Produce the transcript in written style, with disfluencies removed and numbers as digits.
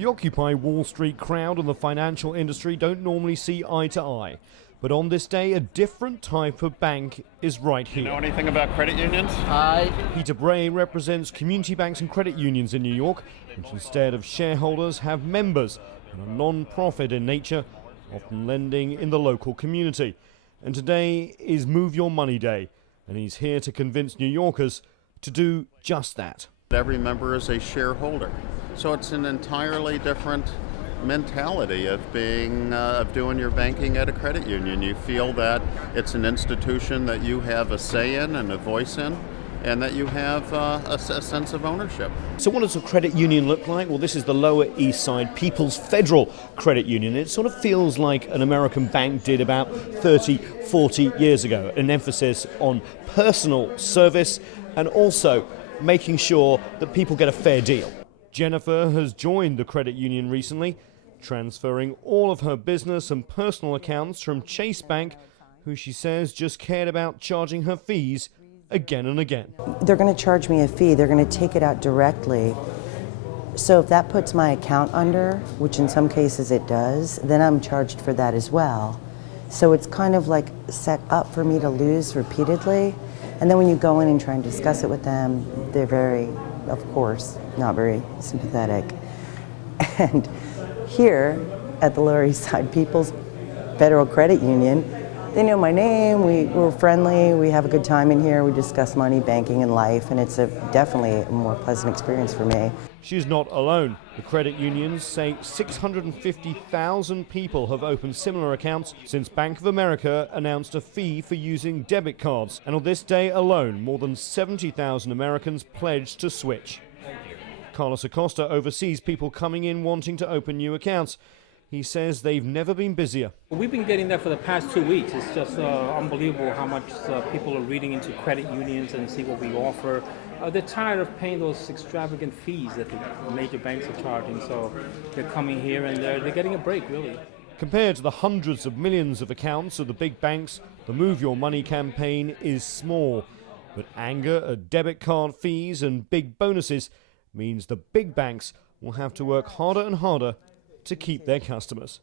The Occupy Wall Street crowd and the financial industry don't normally see eye to eye. But on this day, a different type of bank is right here. You know anything about credit unions? Peter Bray represents community banks and credit unions in New York, which instead of shareholders have members and are non-profit in nature, often lending in the local community. And today is Move Your Money Day, and he's here to convince New Yorkers to do just that. Every member is a shareholder, so it's an entirely different mentality of doing your banking at a credit union. You feel that it's an institution that you have a say in and a voice in, and that you have a sense of ownership. So what does a credit union look like? Well, this is the Lower East Side People's Federal Credit Union. It sort of feels like an American bank did about 30, 40 years ago, an emphasis on personal service and also making sure that people get a fair deal. Jennifer has joined the credit union recently, transferring all of her business and personal accounts from Chase Bank, who she says just cared about charging her fees again and again. They're going to charge me a fee. They're going to take it out directly. So if that puts my account under, which in some cases it does, then I'm charged for that as well. So it's kind of like set up for me to lose repeatedly. And then when you go in and try and discuss it with them, they're very, of course, not very sympathetic. And here at the Lower East Side People's Federal Credit Union, they know my name, we're friendly, we have a good time in here, we discuss money, banking, and life, and it's definitely a more pleasant experience for me. She's not alone. The credit unions say 650,000 people have opened similar accounts since Bank of America announced a fee for using debit cards. And on this day alone, more than 70,000 Americans pledged to switch. Carlos Acosta oversees people coming in wanting to open new accounts. He says they've never been busier. We've been getting that for the past 2 weeks. It's just unbelievable how much people are reading into credit unions and see what we offer. They're tired of paying those extravagant fees that the major banks are charging, so they're coming here and they're getting a break, really. Compared to the hundreds of millions of accounts of the big banks, the Move Your Money campaign is small. But anger at debit card fees and big bonuses means the big banks will have to work harder and harder to keep their customers.